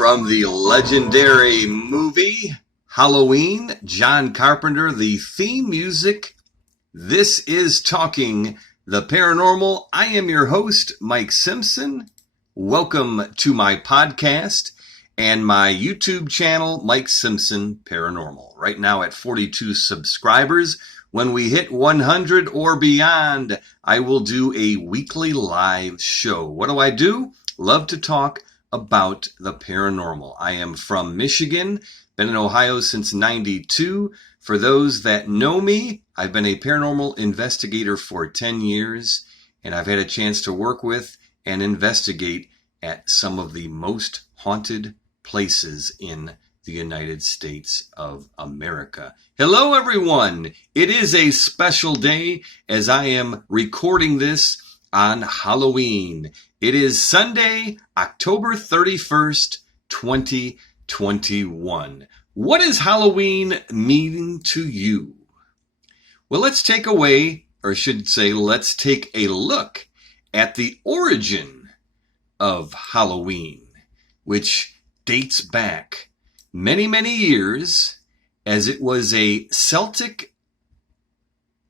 From the legendary movie Halloween, John Carpenter, the theme music. This is Talking the Paranormal. I am your host, Mike Simpson. Welcome to my podcast and my YouTube channel, Mike Simpson Paranormal. Right now at 42 subscribers. When we hit 100 or beyond, I will do a weekly live show. What do? Love to talk about the paranormal. I am from Michigan, been in Ohio since '92. For those that know me, I've been a paranormal investigator for 10 years, and I've had a chance to work with and investigate at some of the most haunted places in the United States of America. Hello, everyone. It is a special day as I am recording this on Halloween. It is Sunday, October 31st, 2021. What does Halloween mean to you? Well, let's take a look at the origin of Halloween, which dates back many, many years, as it was a Celtic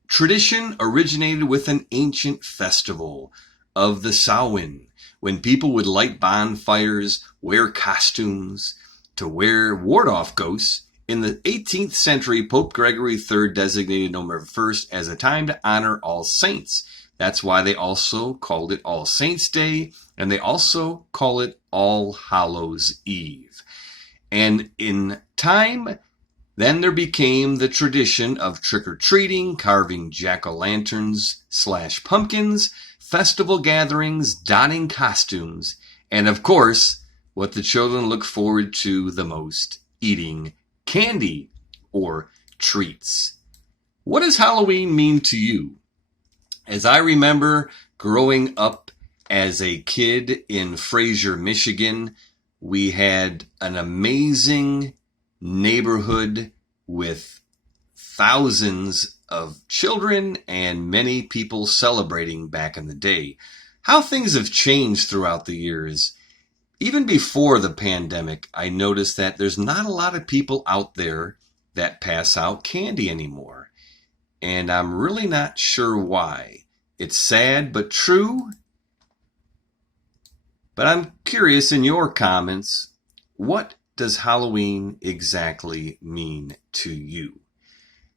tradition originated with an ancient festival of the Samhain, when people would light bonfires, wear costumes to ward off ghosts. In the 18th century, Pope Gregory III designated November 1st as a time to honor all saints. That's why they also called it All Saints' Day, and they also call it All Hallows' Eve. And in time, then there became the tradition of trick-or-treating, carving jack-o'-lanterns / pumpkins, festival gatherings, donning costumes, and of course, what the children look forward to the most, eating candy or treats. What does Halloween mean to you? As I remember growing up as a kid in Fraser, Michigan, we had an amazing neighborhood with thousands of children and many people celebrating back in the day. How things have changed throughout the years. Even before the pandemic, I noticed that there's not a lot of people out there that pass out candy anymore. And I'm really not sure why. It's sad but true. But I'm curious in your comments, what does Halloween exactly mean to you?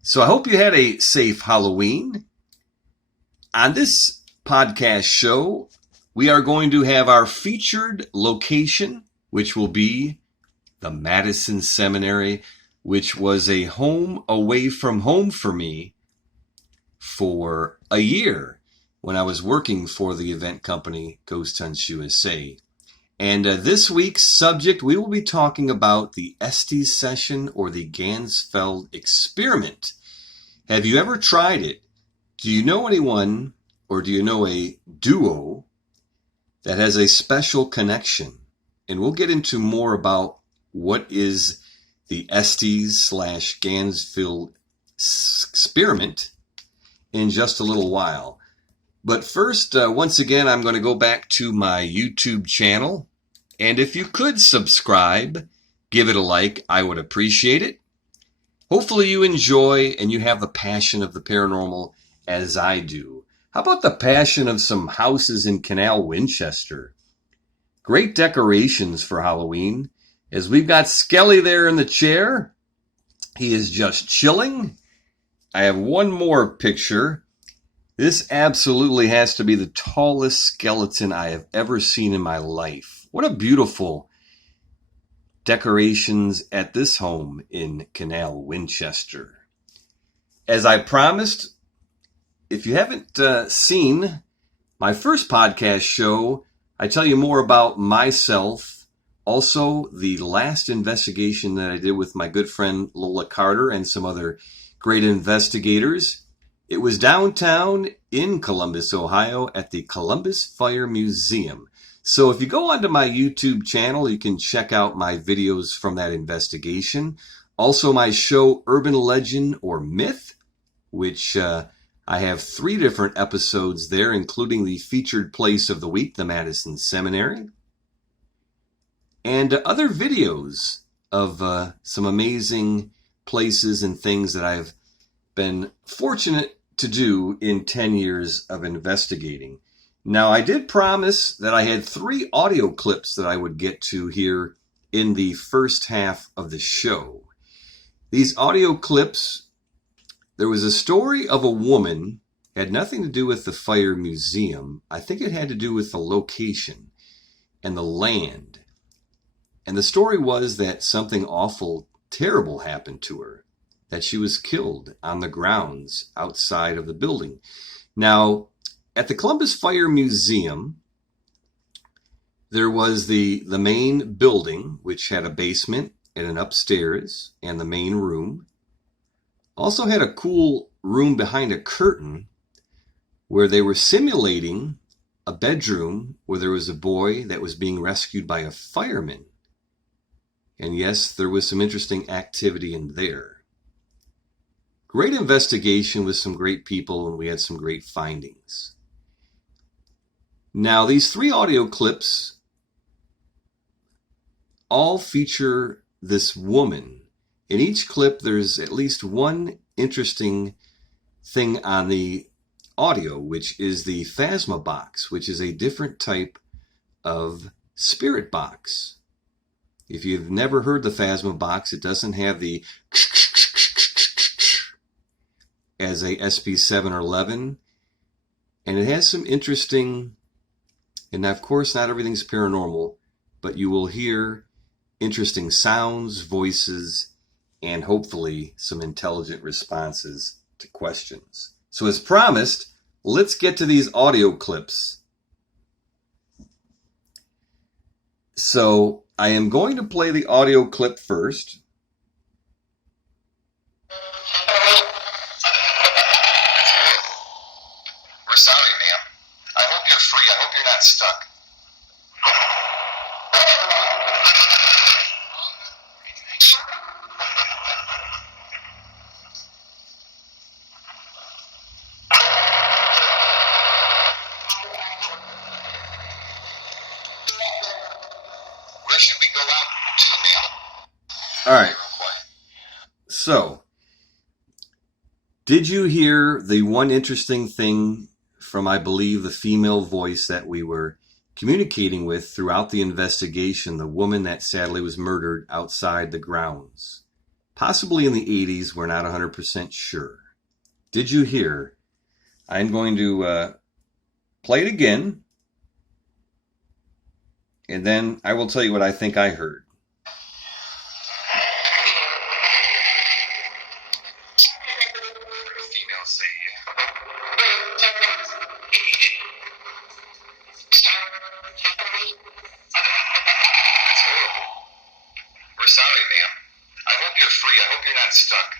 So I hope you had a safe Halloween. On this podcast show, we are going to have our featured location, which will be the Madison Seminary, which was a home away from home for me for a year when I was working for the event company Ghost Hunts USA. And this week's subject, we will be talking about the Estes Session or the Ganzfield Experiment. Have you ever tried it? Do you know anyone, or do you know a duo that has a special connection? And we'll get into more about what is the Estes / Ganzfield Experiment in just a little while. But first, once again, I'm going to go back to my YouTube channel. And if you could subscribe, give it a like, I would appreciate it. Hopefully you enjoy and you have the passion of the paranormal as I do. How about the passion of some houses in Canal, Winchester? Great decorations for Halloween. As we've got Skelly there in the chair. He is just chilling. I have one more picture. This absolutely has to be the tallest skeleton I have ever seen in my life. What a beautiful decorations at this home in Canal, Winchester. As I promised, if you haven't seen my first podcast show, I tell you more about myself. Also, the last investigation that I did with my good friend Lola Carter and some other great investigators. It was downtown in Columbus, Ohio at the Columbus Fire Museum. So if you go onto my YouTube channel, you can check out my videos from that investigation. Also my show Urban Legend or Myth, which I have 3 different episodes there, including the featured place of the week, the Madison Seminary. and other videos of some amazing places and things that I've been fortunate to do in 10 years of investigating. Now, I did promise that I had 3 audio clips that I would get to here in the first half of the show. These audio clips, there was a story of a woman, had nothing to do with the fire museum. I think it had to do with the location and the land. And the story was that something awful, terrible happened to her, that she was killed on the grounds outside of the building. Now, at the Columbus Fire Museum, there was the main building, which had a basement and an upstairs and the main room. Also had a cool room behind a curtain where they were simulating a bedroom where there was a boy that was being rescued by a fireman. And yes, there was some interesting activity in there. Great investigation with some great people, and we had some great findings. Now, these 3 audio clips all feature this woman. In each clip, there's at least one interesting thing on the audio, which is the Phasma box, which is a different type of spirit box. If you've never heard the Phasma box, it doesn't have the as a SP7 or 11, and it has some interesting, and of course not everything's paranormal, but you will hear interesting sounds, voices, and hopefully some intelligent responses to questions. So as promised, let's get to these audio clips. So I am going to play the audio clip first. We're sorry, ma'am. I hope you're free. I hope you're not stuck. Where should we go out to, ma'am? All right. So, did you hear the one interesting thing from, I believe, the female voice that we were communicating with throughout the investigation, the woman that sadly was murdered outside the grounds? Possibly in the 80s, we're not 100% sure. Did you hear? I'm going to play it again, and then I will tell you what I think I heard. Female say, we're sorry, ma'am. I hope you're free. I hope you're not stuck.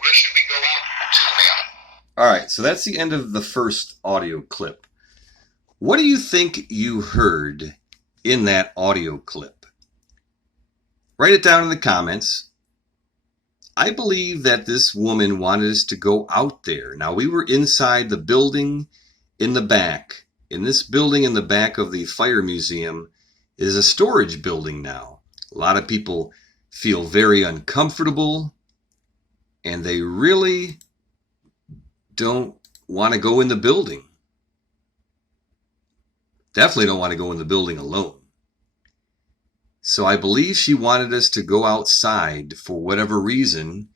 Where should we go out to, ma'am? All right, so that's the end of the first audio clip. What do you think you heard in that audio clip? Write it down in the comments. I believe that this woman wanted us to go out there. Now, we were inside the building in the back. In this building in the back of the fire museum is a storage building now. A lot of people feel very uncomfortable, and they really don't want to go in the building. Definitely don't want to go in the building alone. So I believe she wanted us to go outside for whatever reason.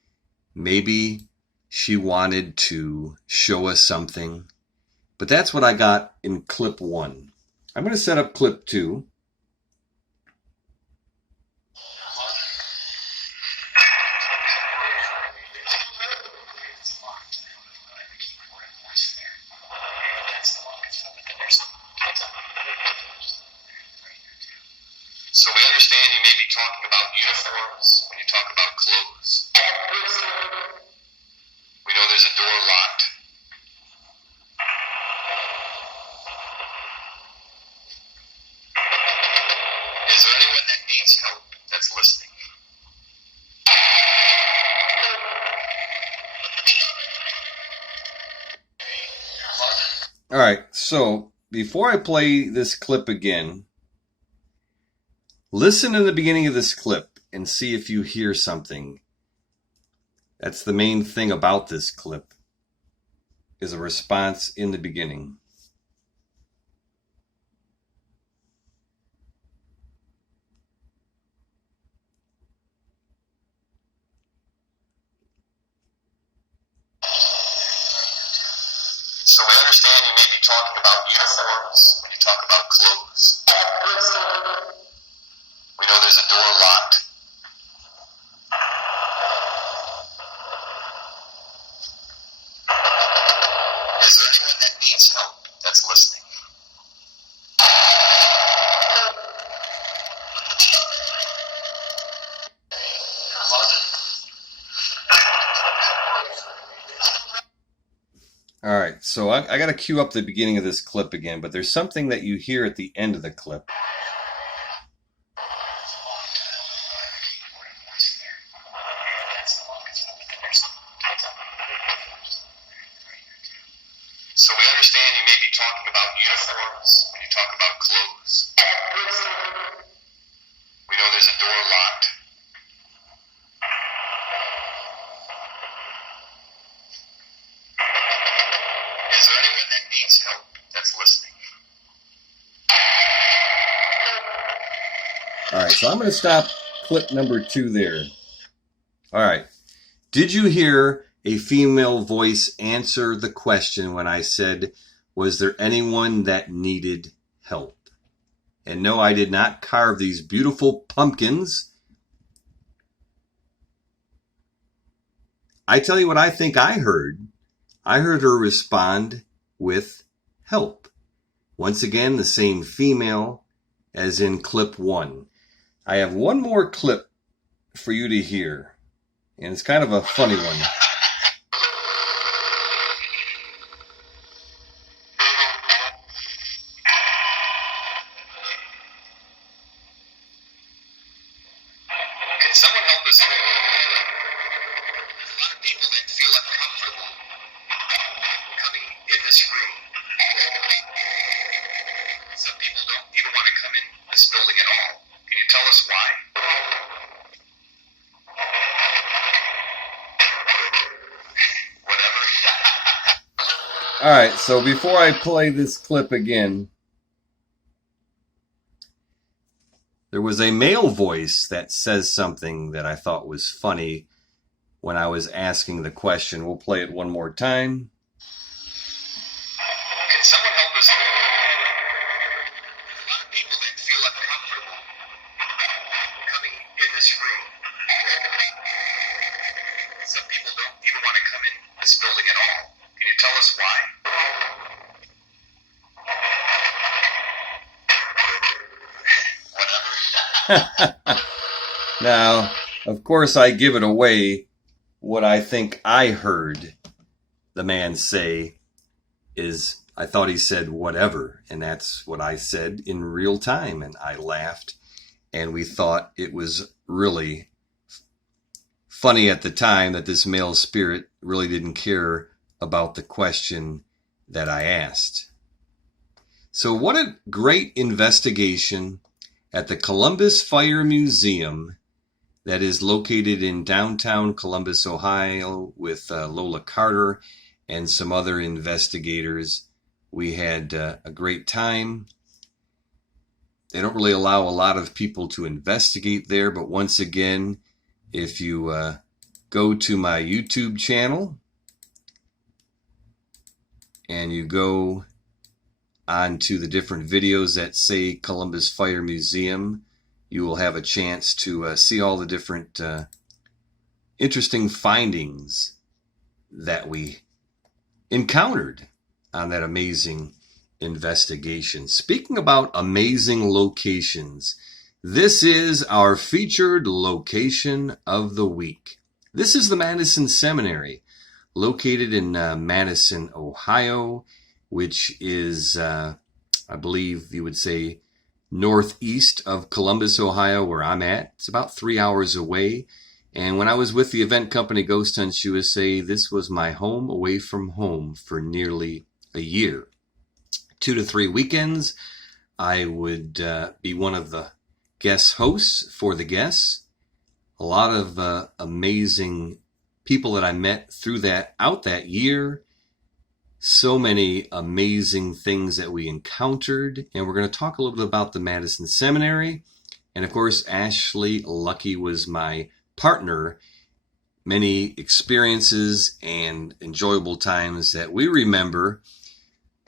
Maybe she wanted to show us something. But that's what I got in clip 1. I'm going to set up clip 2. So we understand you may be talking about uniforms when you talk about clothes. We know there's a door locked. All right, so before I play this clip again, listen to the beginning of this clip and see if you hear something. That's the main thing about this clip, is a response in the beginning. So we understand you may be talking about uniforms when you talk about clothes. We know there's a door locked. Is there anyone that needs help that's listening? All right, so I got to cue up the beginning of this clip again, but there's something that you hear at the end of the clip. So we understand you may be talking about uniforms when you talk about clothes. We know there's a door locked. Is there anyone that needs help that's listening? All right, so I'm going to stop clip number 2 there. All right. Did you hear a female voice answer the question when I said, was there anyone that needed help? And no, I did not carve these beautiful pumpkins. I tell you what I think I heard. I heard her respond with help. Once again, the same female as in clip 1. I have one more clip for you to hear, and it's kind of a funny one. Can someone help us? There's a lot of people that feel uncomfortable coming in this room. Some people don't even want to come in this building at all. Can you tell us why? Whatever. All right, so before I play this clip again, there was a male voice that says something that I thought was funny when I was asking the question. We'll play it one more time. Can someone help us? There's a lot of people that feel uncomfortable coming in this room. Some people don't even want to come in this building at all. Can you tell us why? Whatever. Now, of course, I give it away. What I think I heard the man say is, I thought he said whatever, and that's what I said in real time, and I laughed, and we thought it was really funny at the time that this male spirit really didn't care about the question that I asked. So what a great investigation at the Columbus Fire Museum that is located in downtown Columbus, Ohio, with Lola Carter and some other investigators. We had a great time. They don't really allow a lot of people to investigate there, but once again, if you go to my YouTube channel and you go onto the different videos that say Columbus Fire Museum, you will have a chance to see all the different interesting findings that we encountered on that amazing investigation. Speaking about amazing locations, this is our featured location of the week. This is the Madison Seminary, located in Madison, Ohio, which is, I believe you would say, northeast of Columbus, Ohio, where I'm at. It's about 3 hours away. And when I was with the event company Ghost Hunts USA, this was my home away from home for nearly a year. 2 to 3 weekends, I would be one of the guest hosts for the guests. A lot of amazing people that I met throughout that year. So many amazing things that we encountered. And we're going to talk a little bit about the Madison Seminary. And of course, Ashley Lucky was my partner. Many experiences and enjoyable times that we remember.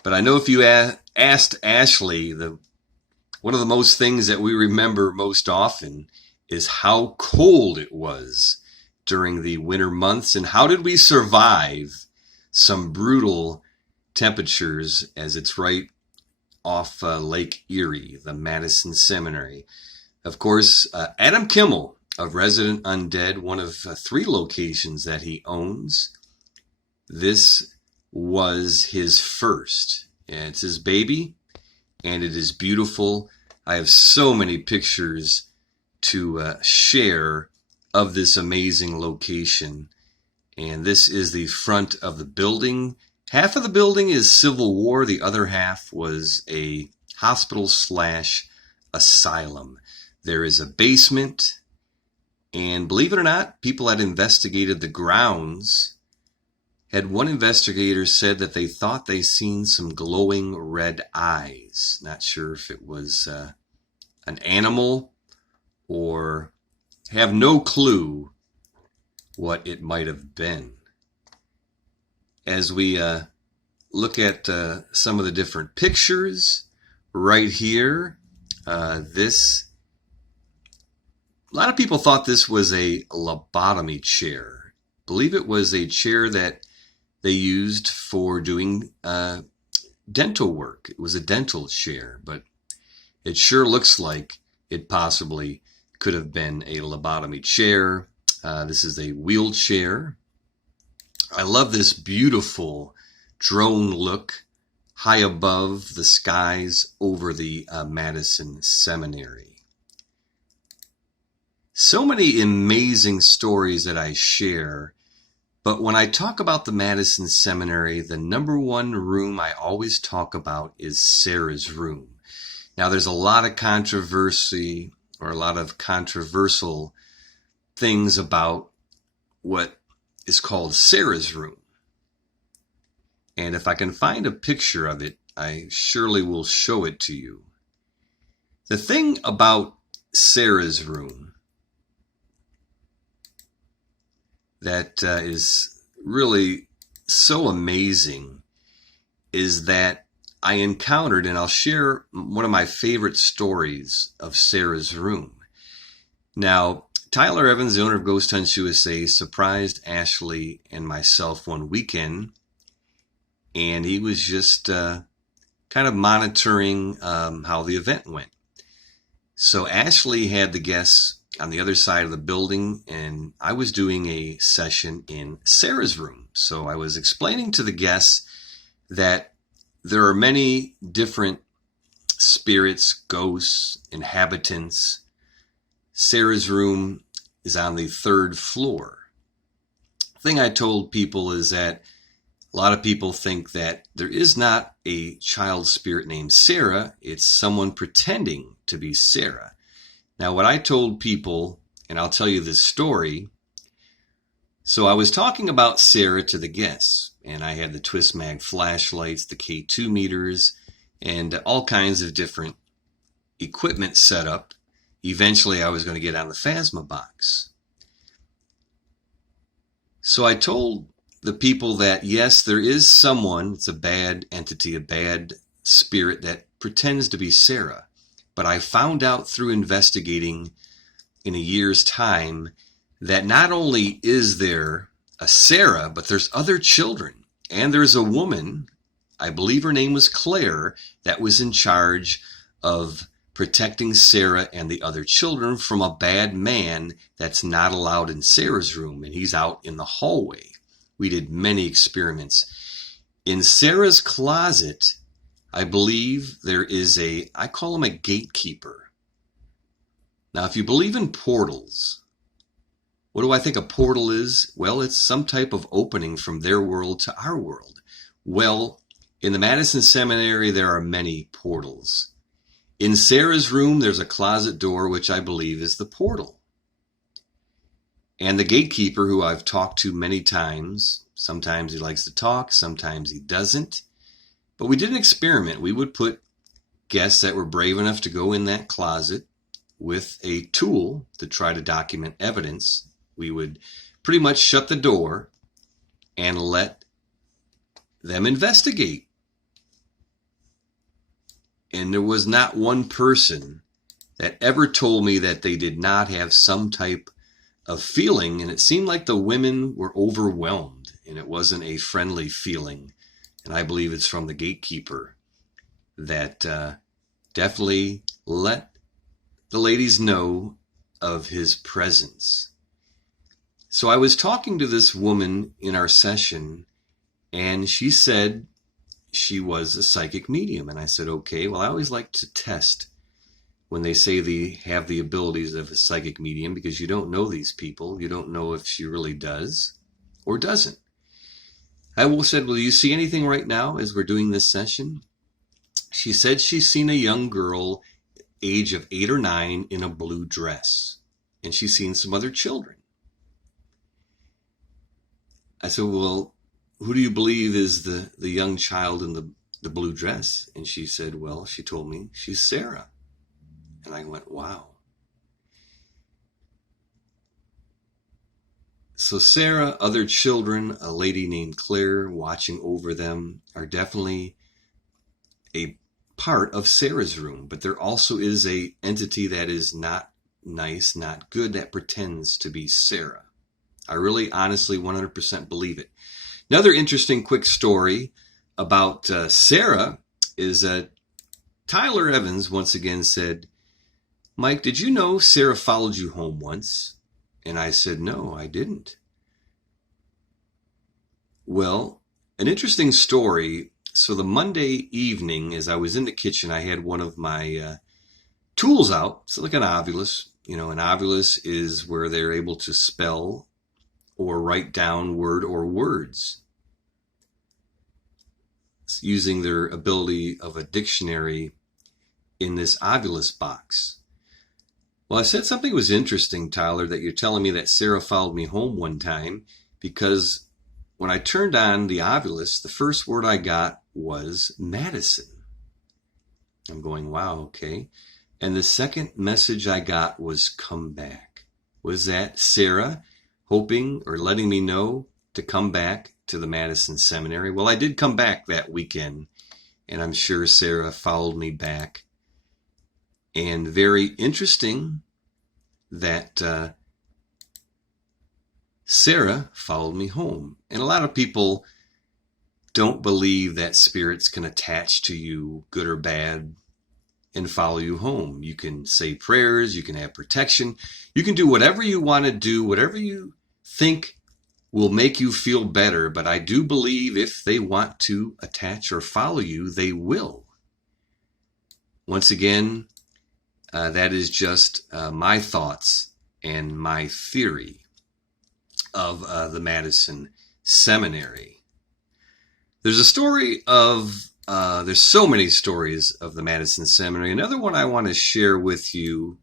But I know if you asked Ashley, one of the most things that we remember most often is how cold it was during the winter months, and how did we survive some brutal temperatures, as it's right off Lake Erie, the Madison Seminary. Of course, Adam Kimmel of Resident Undead, one of 3 locations that he owns. This was his first. It's his baby, and it is beautiful. I have so many pictures to share of this amazing location. And this is the front of the building. Half of the building is Civil War. The other half was a hospital/asylum. There is a basement. And believe it or not, people that investigated the grounds had one investigator said that they thought they seen some glowing red eyes. Not sure if it was an animal, or have no clue what it might have been. As we look at some of the different pictures right here, a lot of people thought this was a lobotomy chair. I believe it was a chair that they used for doing dental work. It was a dental chair, but it sure looks like it possibly could have been a lobotomy chair. This is a wheelchair. I love this beautiful drone look high above the skies over the Madison Seminary. So many amazing stories that I share, but when I talk about the Madison Seminary, the number one room I always talk about is Sarah's room. Now, there's a lot of controversy, or a lot of controversial things about what is called Sarah's room. And if I can find a picture of it, I surely will show it to you. The thing about Sarah's room that is really so amazing is that I encountered, and I'll share one of my favorite stories of Sarah's room. Now, Tyler Evans, the owner of Ghost Hunts USA, surprised Ashley and myself one weekend, and he was just kind of monitoring how the event went. So Ashley had the guests on the other side of the building, and I was doing a session in Sarah's room. So I was explaining to the guests that there are many different spirits, ghosts, inhabitants. Sarah's room is on the 3rd floor. The thing I told people is that a lot of people think that there is not a child spirit named Sarah. It's someone pretending to be Sarah. Now, what I told people, and I'll tell you this story. So I was talking about Sarah to the guests, and I had the Twist Mag flashlights, the K2 meters, and all kinds of different equipment set up. Eventually, I was going to get on the Phasma box. So I told the people that, yes, there is someone, it's a bad entity, a bad spirit that pretends to be Sarah. But I found out through investigating in a year's time that not only is there a Sarah, but there's other children. And there's a woman, I believe her name was Claire, that was in charge of protecting Sarah and the other children from a bad man that's not allowed in Sarah's room, and he's out in the hallway. We did many experiments. In Sarah's closet, I believe there is I call him a gatekeeper. Now, if you believe in portals, what do I think a portal is? Well, it's some type of opening from their world to our world. Well, In the Madison Seminary, there are many portals. In Sarah's room, there's a closet door, which I believe is the portal. And the gatekeeper, who I've talked to many times, sometimes he likes to talk, sometimes he doesn't. But we did an experiment. We would put guests that were brave enough to go in that closet with a tool to try to document evidence. We would pretty much shut the door and let them investigate. And there was not one person that ever told me that they did not have some type of feeling, and it seemed like the women were overwhelmed, and it wasn't a friendly feeling. And I believe it's from the gatekeeper that definitely let the ladies know of his presence. So I was talking to this woman in our session, and she said she was a psychic medium. And I said, okay, well, I always like to test when they say they have the abilities of a psychic medium, because you don't know these people. You don't know if she really does or doesn't. I said, well, do you see anything right now as we're doing this session? She said she's seen a young girl, age of 8 or 9, in a blue dress. And she's seen some other children. I said, well, who do you believe is the young child in the blue dress? And she said, well, she told me she's Sarah. And I went, wow. So Sarah, other children, a lady named Claire watching over them, are definitely a part of Sarah's room. But there also is a entity that is not nice, not good, that pretends to be Sarah. I really, honestly, 100% believe it. Another interesting quick story about Sarah is that Tyler Evans once again said, Mike, did you know Sarah followed you home once? And I said, no, I didn't. Well, an interesting story. So the Monday evening, as I was in the kitchen, I had one of my tools out. It's like an ovulus. You know, an ovulus is where they're able to spell or write down word or words using their ability of a dictionary in this ovulus box. Well, I said something was interesting, Tyler, that you're telling me that Sarah followed me home one time, because when I turned on the ovulus, the first word I got was Madison. I'm going, wow, okay. And the second message I got was come back. Was that Sarah hoping or letting me know to come back to the Madison Seminary? Well, I did come back that weekend, and I'm sure Sarah followed me back. And very interesting that Sarah followed me home. And a lot of people don't believe that spirits can attach to you, good or bad, and follow you home. You can say prayers, you can have protection, you can do whatever you want to do, whatever you think will make you feel better. But I do believe if they want to attach or follow you, they will. Once again, that is just my thoughts and my theory of the Madison Seminary. There's a story of, there's so many stories of the Madison Seminary. Another one I want to share with you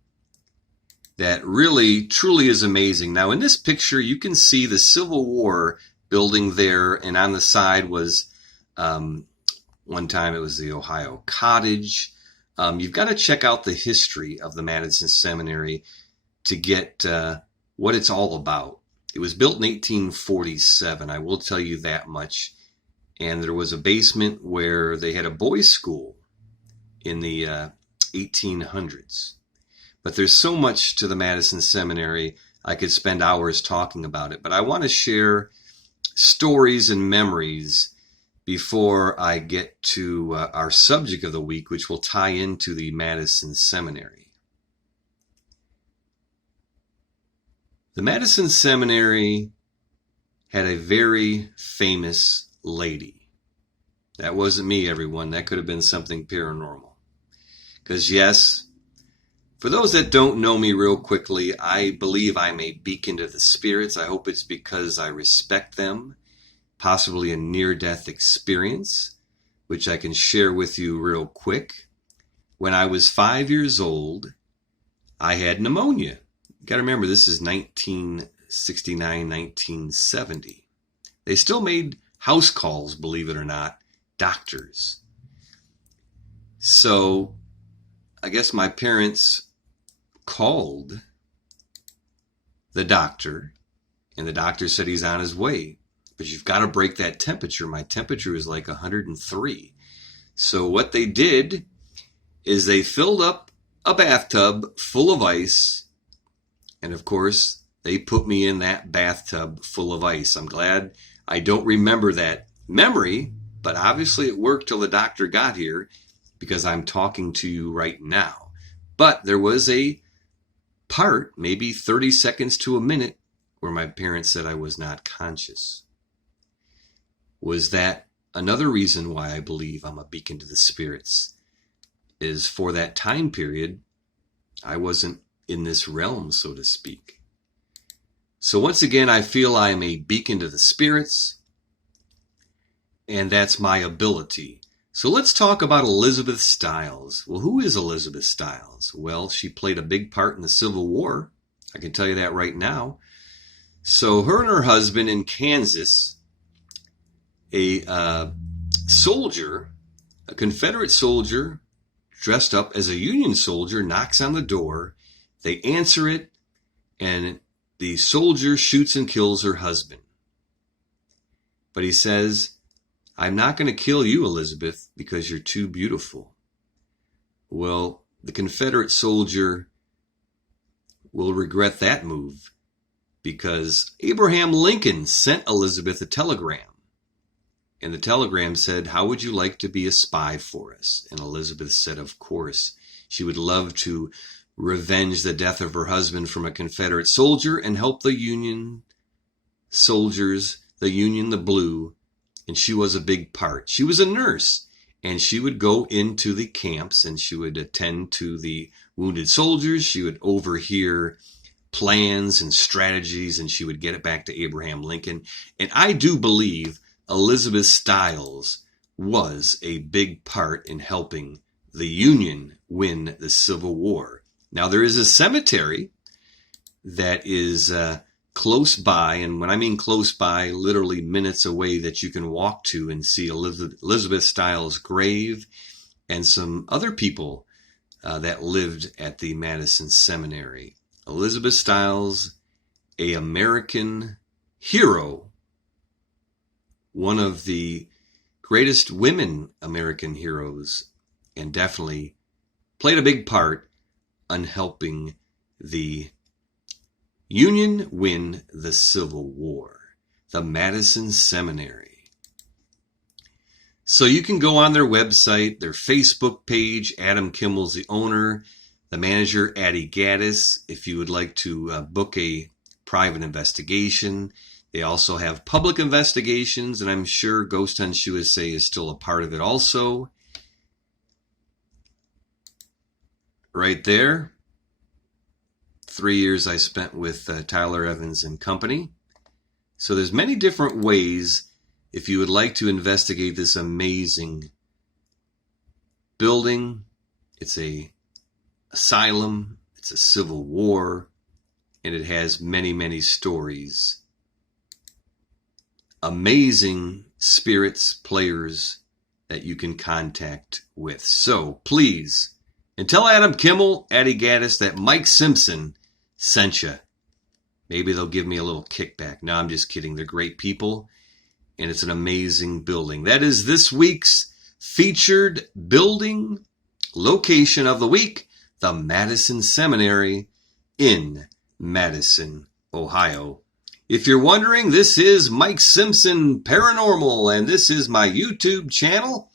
that really, truly is amazing. Now, in this picture, you can see the Civil War building there, and on the side was, one time it was the Ohio Cottage. You've got to check out the history of the Madison Seminary to get what it's all about. It was built in 1847, I will tell you that much. And there was a basement where they had a boys' school in the 1800s. But there's so much to the Madison Seminary, I could spend hours talking about it. But I want to share stories and memories before I get to our subject of the week, which will tie into the Madison Seminary. The Madison Seminary had a very famous lady. That wasn't me, everyone. That could have been something paranormal. Because yes, for those that don't know me real quickly, I believe I'm a beacon to the spirits. I hope it's because I respect them. Possibly a near-death experience which I can share with you real quick. When I was 5 years old, I had pneumonia. You got to remember, this is 1969, 1970. They still made house calls, believe it or not, doctors. So I guess my parents called the doctor, and the doctor said he's on his way. But you've got to break that temperature. My temperature is like 103. So what they did is they filled up a bathtub full of ice. And of course, they put me in that bathtub full of ice. I'm glad I don't remember that memory, but obviously it worked till the doctor got here because I'm talking to you right now. But there was a part, maybe 30 seconds to a minute, where my parents said I was not conscious. Was that another reason why I believe I'm a beacon to the spirits? Is for that time period, I wasn't in this realm, so to speak. So once again, I feel I am a beacon to the spirits, and that's my ability. So let's talk about Elizabeth Stiles. Well, who is Elizabeth Stiles? Well, she played a big part in the Civil War. I can tell you that right now. So her and her husband in Kansas, a soldier, a Confederate soldier dressed up as a Union soldier, knocks on the door. They answer it, and the soldier shoots and kills her husband. But he says, "I'm not going to kill you, Elizabeth, because you're too beautiful." Well, the Confederate soldier will regret that move, because Abraham Lincoln sent Elizabeth a telegram. And the telegram said, "How would you like to be a spy for us?" And Elizabeth said, of course, she would love to revenge the death of her husband from a Confederate soldier and help the Union soldiers, the Union, the Blue. And she was a big part. She was a nurse, and she would go into the camps and she would attend to the wounded soldiers. She would overhear plans and strategies, and she would get it back to Abraham Lincoln. And I do believe Elizabeth Stiles was a big part in helping the Union win the Civil War. Now, there is a cemetery that is close by, and when I mean close by, literally minutes away, that you can walk to and see Elizabeth Stiles' grave and some other people that lived at the Madison Seminary. Elizabeth Stiles, an American hero, one of the greatest women American heroes, and definitely played a big part in helping the Union win the Civil War. The Madison Seminary. So you can go on their website, their Facebook page. Adam Kimmel's the owner, the manager, Addie Gaddis, if you would like to book a private investigation. They also have public investigations, and I'm sure Ghost Hunt USA is still a part of it also. Right there. 3 years I spent with Tyler Evans and Company. So there's many different ways if you would like to investigate this amazing building. It's a asylum, it's a Civil War, and it has many, many stories. Amazing spirits, players that you can contact with. So please, and tell Adam Kimmel, Addie Gaddis, that Mike Simpson sent you. Maybe they'll give me a little kickback. No, I'm just kidding. They're great people, and it's an amazing building. That is this week's featured building location of the week, the Madison Seminary in Madison, Ohio. If you're wondering, this is Mike Simpson Paranormal, and this is my YouTube channel,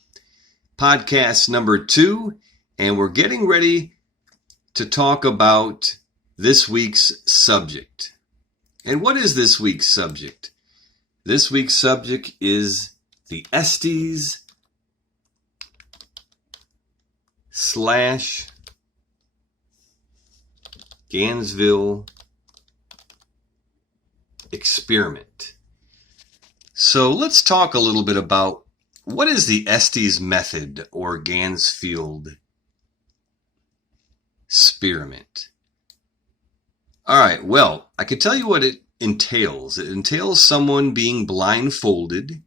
podcast number 2, and we're getting ready to talk about this week's subject. And what is this week's subject? This week's subject is the Estes / Ganzfield Experiment. So let's talk a little bit about What is the Estes method or Ganzfield experiment? All right, well, I could tell you what it entails. It entails someone being blindfolded,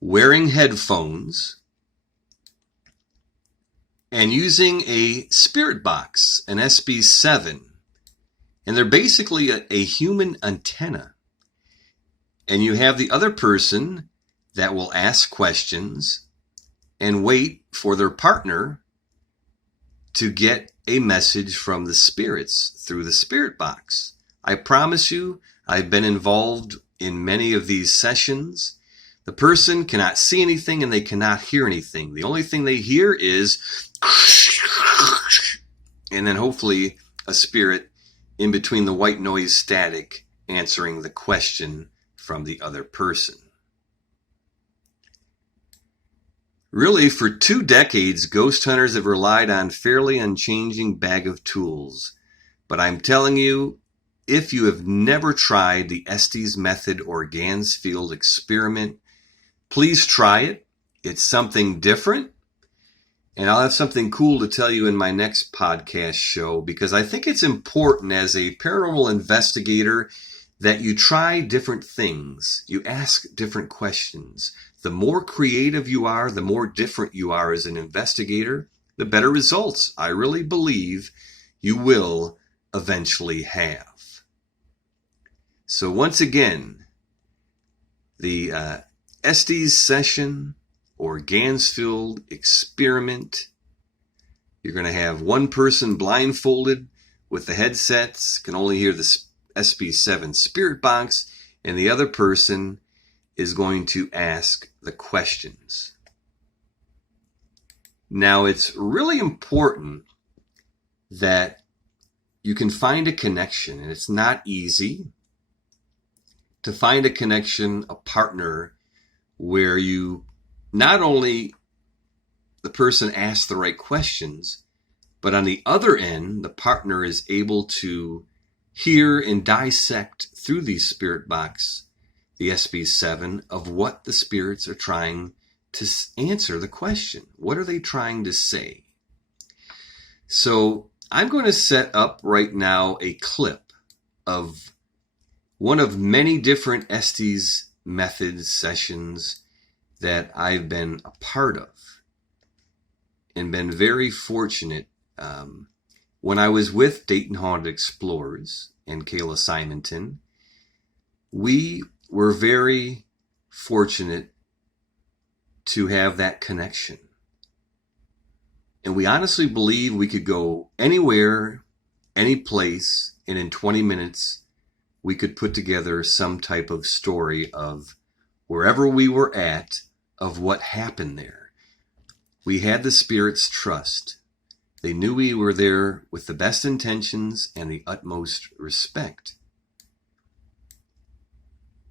wearing headphones, and using a spirit box, an SB7. And they're basically a human antenna. And you have the other person that will ask questions and wait for their partner to get a message from the spirits through the spirit box. I promise you, I've been involved in many of these sessions. The person cannot see anything and they cannot hear anything. The only thing they hear is and then hopefully a spirit in between the white noise static answering the question from the other person. Really, for 2 decades, ghost hunters have relied on fairly unchanging bag of tools. But I'm telling you, if you have never tried the Estes method or Ganzfield experiment, please try it. It's something different. And I'll have something cool to tell you in my next podcast show, because I think it's important as a paranormal investigator that you try different things. You ask different questions. The more creative you are, the more different you are as an investigator, the better results I really believe you will eventually have. So once again, the Estes Session or Ganzfield experiment, you're going to have one person blindfolded with the headsets, can only hear the SB7 spirit box, and the other person is going to ask the questions. Now, it's really important that you can find a connection, and it's not easy to find a connection, a partner, where you not only the person asks the right questions, but on the other end, the partner is able to hear and dissect through these spirit box, the SB7, of what the spirits are trying to answer the question. What are they trying to say? So I'm going to set up right now a clip of one of many different Estes method sessions that I've been a part of and been very fortunate. When I was with Dayton Haunted Explorers and Kayla Simonton, we were very fortunate to have that connection. And we honestly believe we could go anywhere, any place, and in 20 minutes, we could put together some type of story of wherever we were at, of what happened there. We had the spirits' trust. They knew we were there with the best intentions and the utmost respect.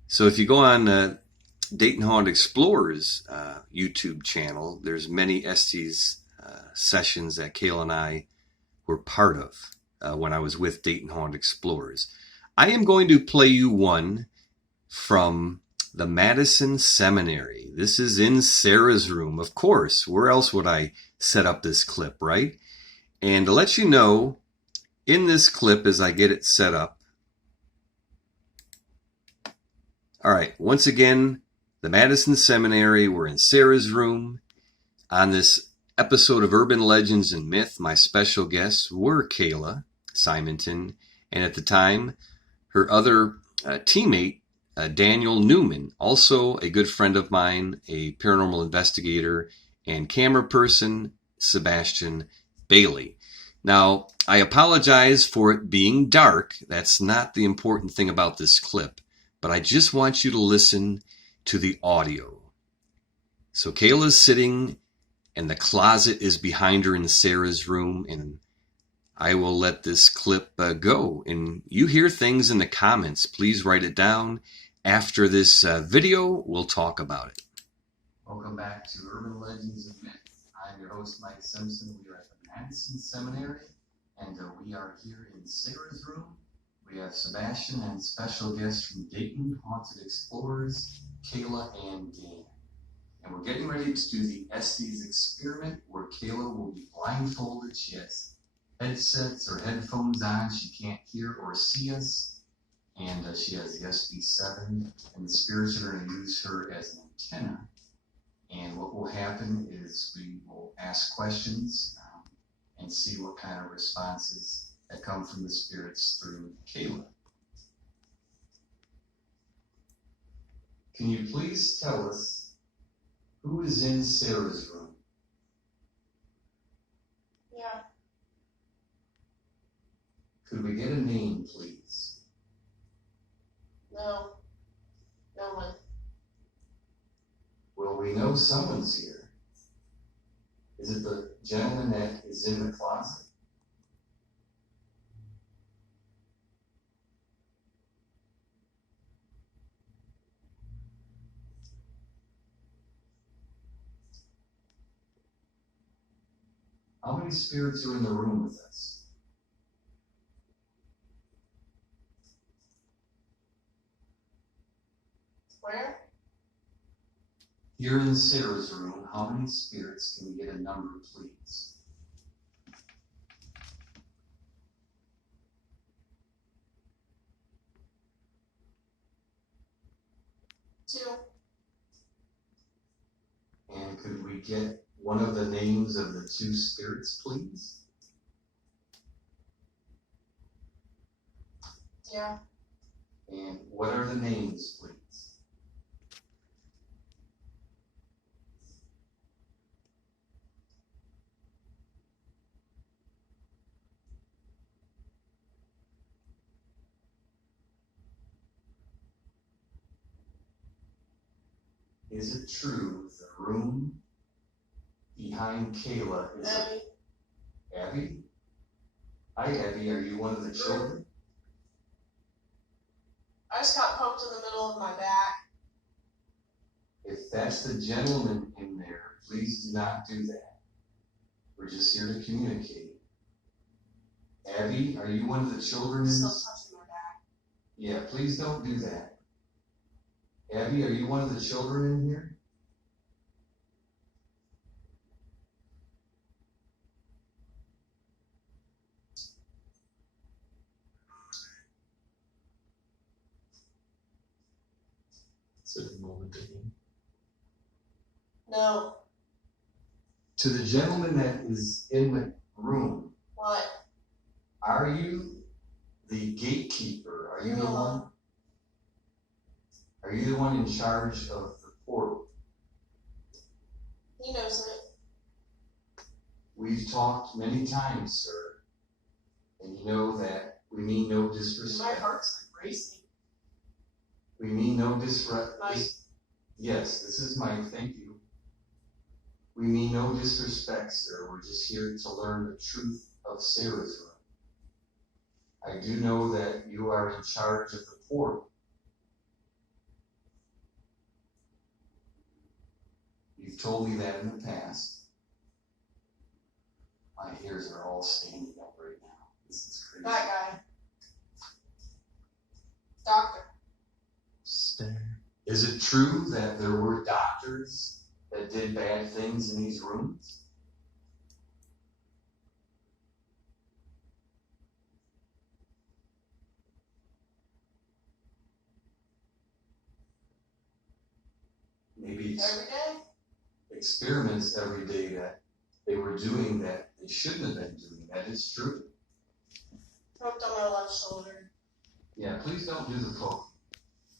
So if you go on Dayton Haunted Explorers YouTube channel, there's many Estes sessions that Kayla and I were part of when I was with Dayton Haunted Explorers. I am going to play you one from the Madison Seminary. This is in Sarah's room, of course. Where else would I set up this clip, right? And to let you know, in this clip, as I get it set up, all right, once again, the Madison Seminary, we're in Sarah's room. On this episode of Urban Legends and Myth, my special guests were Kayla Simonton, and at the time, her other teammate, Daniel Newman, also a good friend of mine, a paranormal investigator and camera person, Sebastian Bailey. Now, I apologize for it being dark. That's not the important thing about this clip, but I just want you to listen to the audio. So Kayla's sitting and the closet is behind her in Sarah's room, and I will let this clip go. And you hear things in the comments, please write it down. After this video, we'll talk about it. Welcome back to Urban Legends and Myth. I'm your host, Mike Simpson. We are at the Madison Seminary, and we are here in Sarah's room. We have Sebastian and special guests from Dayton Haunted Explorers, Kayla and Dan. And we're getting ready to do the Estes Experiment, where Kayla will be blindfolded. She has headsets or headphones on. She can't hear or see us. And she has the SB7, and the spirits are going to use her as an antenna. And what will happen is we will ask questions and see what kind of responses that come from the spirits through Kayla. Can you please tell us who is in Sarah's room? Yeah. Could we get a name, please? No. No one. Well, we know someone's here. Is it the gentleman that is in the closet? How many spirits are in the room with us? Where? Here in Sarah's room, how many spirits? Can we get a number, please? Two. And could we get one of the names of the two spirits, please? Yeah. And what are the names, please? Is it true the room behind Kayla is Abby. Abby? Hi, Abby. Are you one of the children? I just got poked in the middle of my back. If that's the gentleman in there, please do not do that. We're just here to communicate. Abby, are you one of the children in Still this? touching my back. Yeah, please don't do that. Abby, are you one of the children in here? It's a moment again. No. To the gentleman that is in the room, What? are you the gatekeeper? Are you the No. one? Are you the one in charge of the portal? He knows it. We've talked many times, sir, and you know that we mean no My disrespect. heart's like racing. We mean no disrespect. Mike. Yes, this is Mike. Thank you. We mean no disrespect, sir. We're just here to learn the truth of Sarah's room. I do know that you are in charge of the portal. You've told me that in the past. My hairs are all standing up right now. This is crazy. That guy. Doctor. Stare. Is it true that there were doctors that did bad things in these rooms? Maybe Every day? experiments every day that they were doing that they shouldn't have been doing. That is true. Poked on my left shoulder. Yeah, please don't do the poke.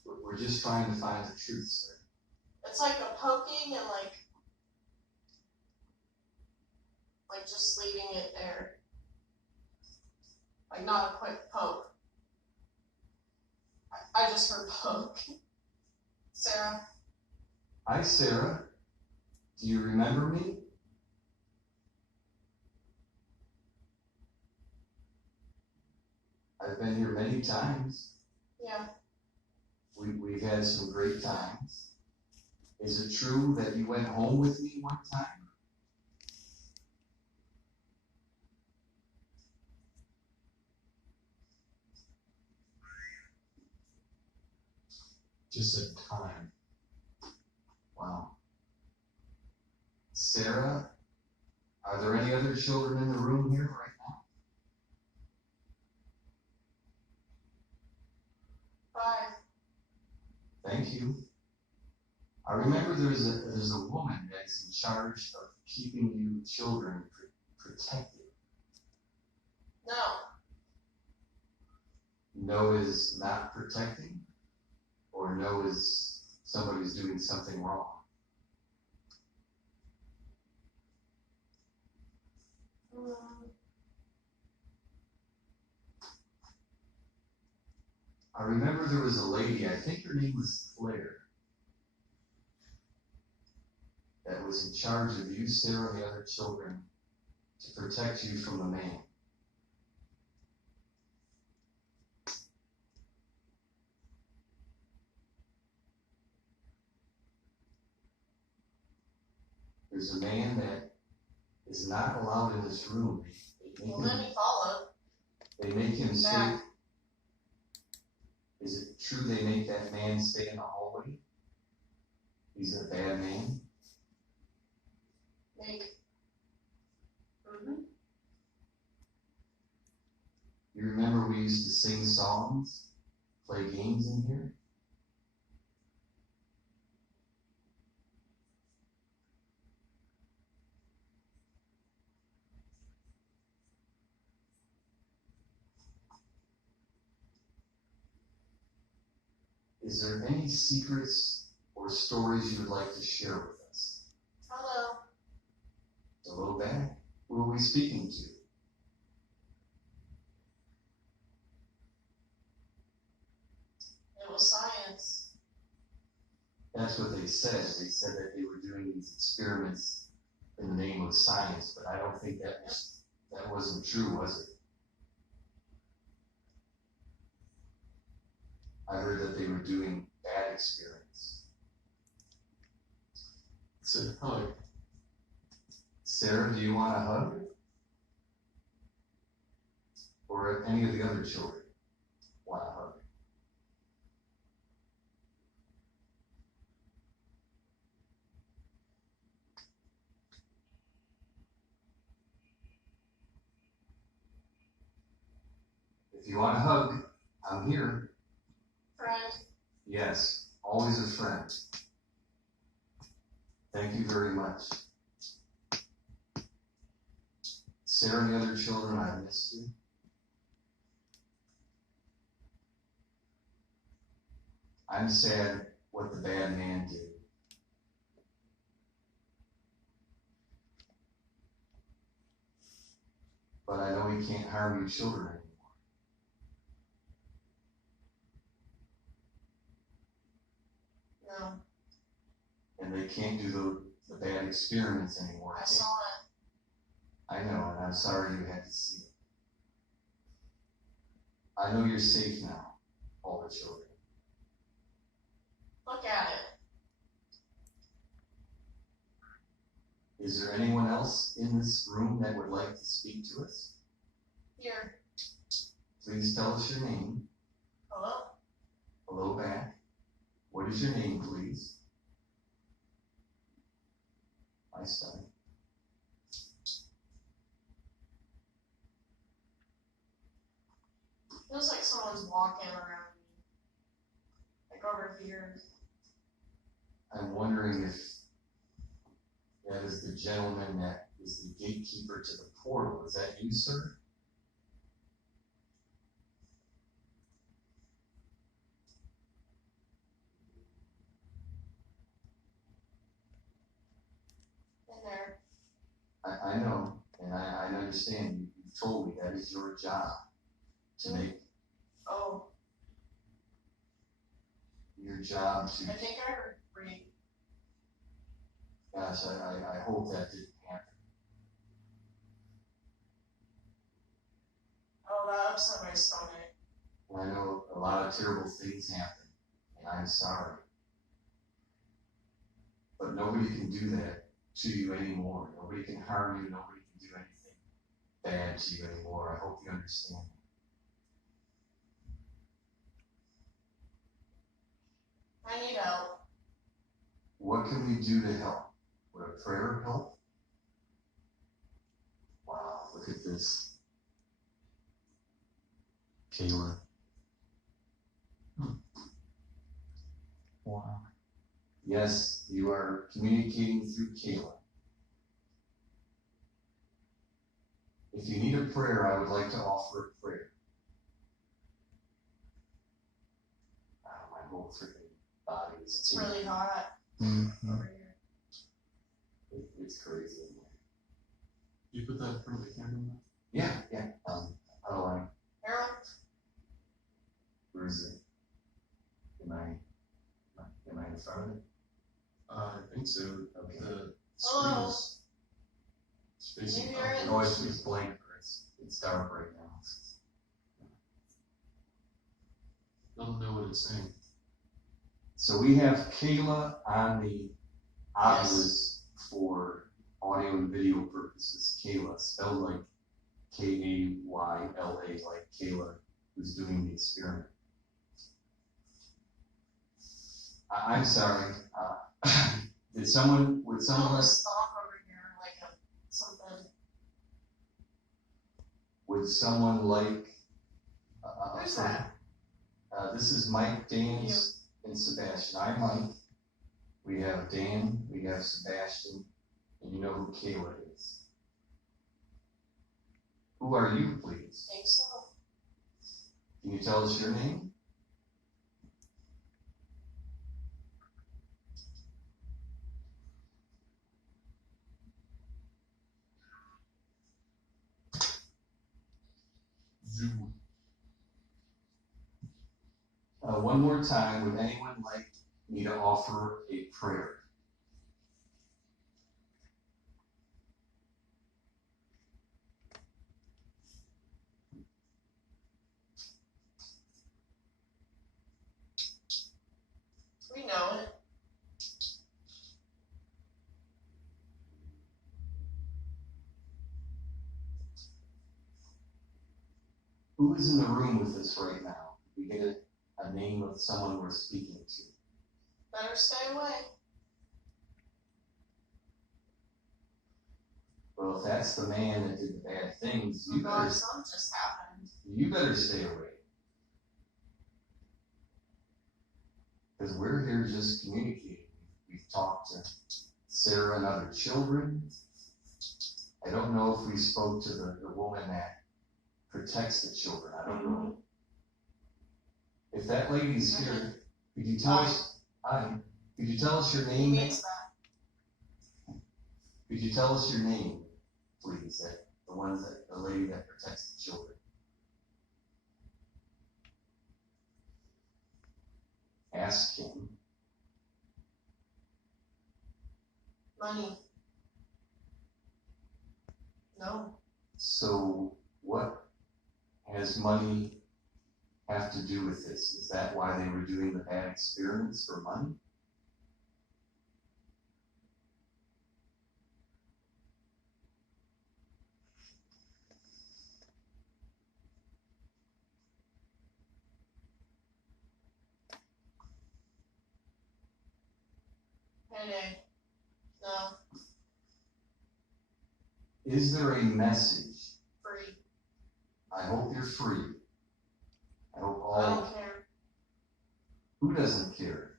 We're just trying to find the truth, sir. It's like a poking and like just leaving it there. Like not a quick poke. I just heard poke. Sarah. Hi, Sarah. Do you remember me? I've been here many times. Yeah. We've had some great times. Is it true that you went home with me one time? Just a time. Wow. Sarah, are there any other children in the room here right now? 5. Thank you. I remember there's a woman that's in charge of keeping you children protected. No. No is not protecting, or no is somebody's doing something wrong. I remember there was a lady, I think her name was Claire, that was in charge of you, Sarah, and the other children to protect you from the man. There's a man that is not allowed in this room. Well, then he followed. They make him stay. Back. Is it true they make that man stay in the hallway? He's a bad man. Make. You remember we used to sing songs, play games in here? Is there any secrets or stories you would like to share with us? Hello. Hello back. Who are we speaking to? It was science. That's what they said. They said that they were doing these experiments in the name of science, but I don't think that wasn't true, was it? I heard that they were doing bad experiments. It's a hug. Sarah, do you want a hug? Or any of the other children want a hug? If you want a hug, I'm here. Friend. Yes, always a friend. Thank you very much. Sarah and the other children, I missed you. I'm sad what the bad man did. But I know he can't harm you children anymore. No. And they can't do the bad experiments anymore. I saw it. I know, and I'm sorry you had to see it. I know you're safe now, all the children. Look at it. Is there anyone else in this room that would like to speak to us? Here. Please tell us your name. Hello? Hello back. What is your name, please? My son. Feels like someone's walking around me. Like over here. I'm wondering if that is the gentleman that is the gatekeeper to the portal. Is that you, sir? In there. I know, and I understand. You told me that is your job to make Oh, your job to. I think I heard breathe. Gosh, I hope that didn't happen. Oh, that upset my stomach. I know a lot of terrible things happen, and I'm sorry. But nobody can do that to you anymore. Nobody can harm you. Nobody can do anything bad to you anymore. I hope you understand. I need help. What can we do to help? Would a prayer help? look at this. Kayla. Wow. Yes, you are communicating through Kayla. If you need a prayer, I would like to offer a prayer. My whole freaking body is It's really hot Mm-hmm. over here. It's crazy. You put that in front of the camera now? Yeah. How do I? Harold, Where is it? Am I in front of it? I think so. Okay. The Hello? screen is facing Maybe you're in. No, it's blank. It's dark right now. Don't know what it's saying. So we have Kayla on the Oculus for audio and video purposes. Kayla, spelled like Kayla, like Kayla, who's doing the experiment. I'm sorry. Would someone I'll stop over here like something. would someone like? Who's that? This is Mike, Dan, and Sebastian. I'm Mike. We have Dan, we have Sebastian, and you know who Kayla is. Who are you, please? Think so. Can you tell us your name? Zoo. One more time, would anyone like me to offer a prayer? We know it. Who is in the room with us right now? We get a name of someone we're speaking to. Better stay away. Well, if that's the man that did the bad things, you God, better something just happened. stay away. Because we're here just communicating. We've talked to Sarah and other children. I don't know if we spoke to the woman that protects the children. I don't know. If that lady's here, could you tell us? Hi. Could you tell us your He name? means that. Could you tell us your name, please? The lady that protects the children. Ask him. Money. No. So what has money have to do with this? Is that why they were doing the bad experiments, for money? Payday. No. Is there a message? Free. I hope you're free. I hope I all. don't care. Who doesn't care?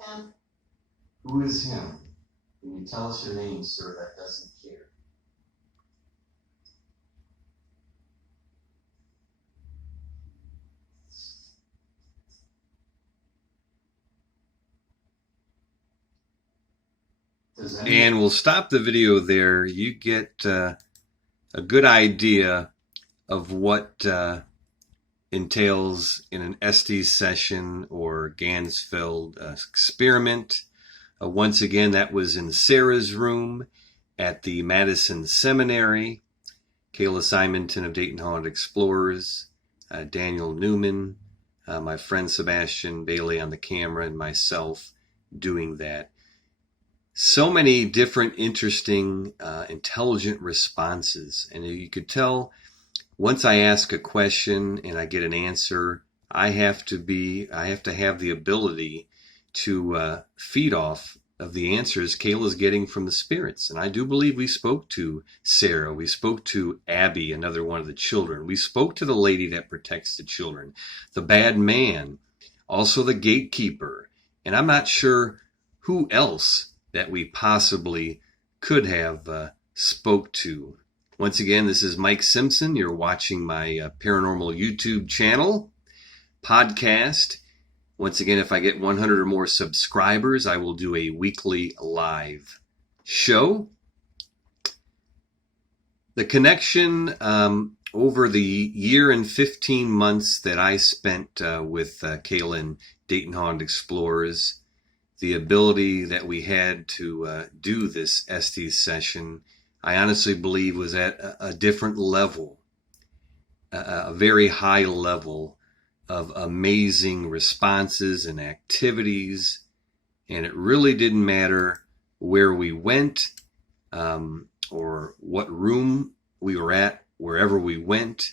Him. Who is him? Can you tell us your name, sir, that doesn't care? And we'll stop the video there. You get a good idea of what entails in an Estes session or Ganzfield experiment. Once again, that was in Sarah's room at the Madison Seminary. Kayla Simonton of Dayton Haunted Explorers, Daniel Newman, my friend Sebastian Bailey on the camera, and myself doing that. So many different, interesting, intelligent responses. And you could tell once I ask a question and I get an answer, I have to have the ability to feed off of the answers Kayla's getting from the spirits. And I do believe we spoke to Sarah. We spoke to Abby, another one of the children. We spoke to the lady that protects the children, the bad man, also the gatekeeper. And I'm not sure who else that we possibly could have spoke to. Once again, this is Mike Simpson. You're watching my Paranormal YouTube channel, podcast. Once again, if I get 100 or more subscribers, I will do a weekly live show. The connection over the year and 15 months that I spent with Kayla and Dayton Haunted Explorers, the ability that we had to do this Estes session, I honestly believe was at a different level, a very high level of amazing responses and activities. And it really didn't matter where we went or what room we were at. Wherever we went,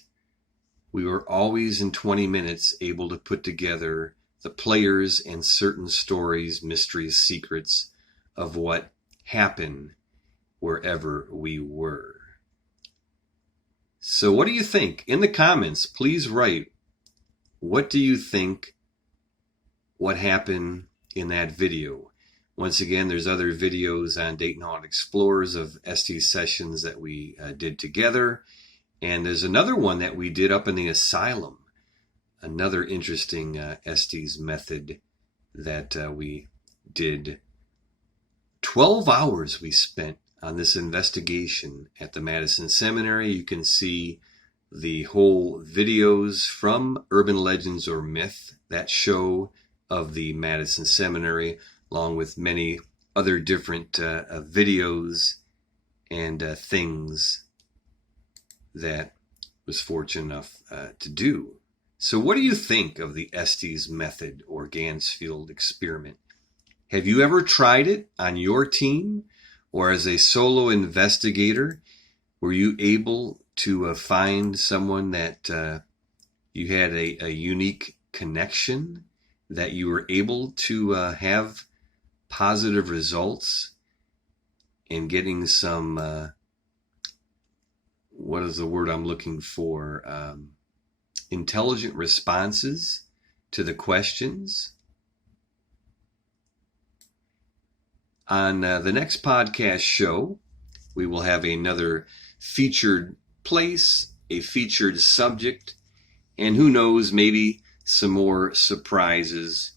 we were always in 20 minutes able to put together the players and certain stories, mysteries, secrets of what happened wherever we were. So what do you think? In the comments, please write, what do you think what happened in that video? Once again, there's other videos on Dayton Haunted Explorers of Estes sessions that we did together. And there's another one that we did up in the asylum. Another interesting Estes method that we did. 12 hours we spent on this investigation at the Madison Seminary. You can see the whole videos from Urban Legends or Myth, that show of the Madison Seminary, along with many other different videos and things that was fortunate enough to do. So what do you think of the Estes method or Ganzfield experiment? Have you ever tried it on your team or as a solo investigator? Were you able to find someone that you had a unique connection, that you were able to have positive results in getting some, what is the word I'm looking for, intelligent responses to the questions? On the next podcast show, we will have another featured place, a featured subject, and who knows, maybe some more surprises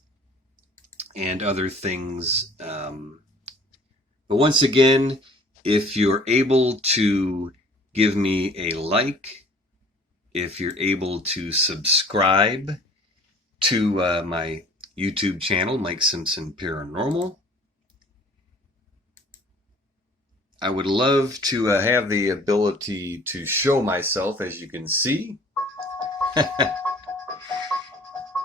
and other things. But once again, if you're able to give me a like, if you're able to subscribe to my YouTube channel, Mike Simpson Paranormal, I would love to have the ability to show myself, as you can see.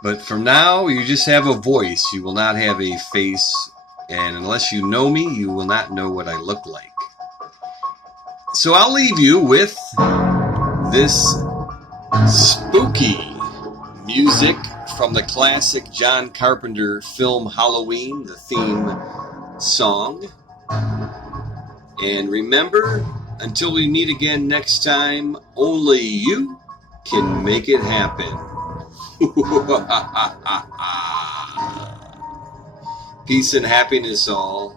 But from now, you just have a voice. You will not have a face. And unless you know me, you will not know what I look like. So I'll leave you with this spooky music from the classic John Carpenter film Halloween, the theme song. And remember, until we meet again next time, only you can make it happen. Peace and happiness all.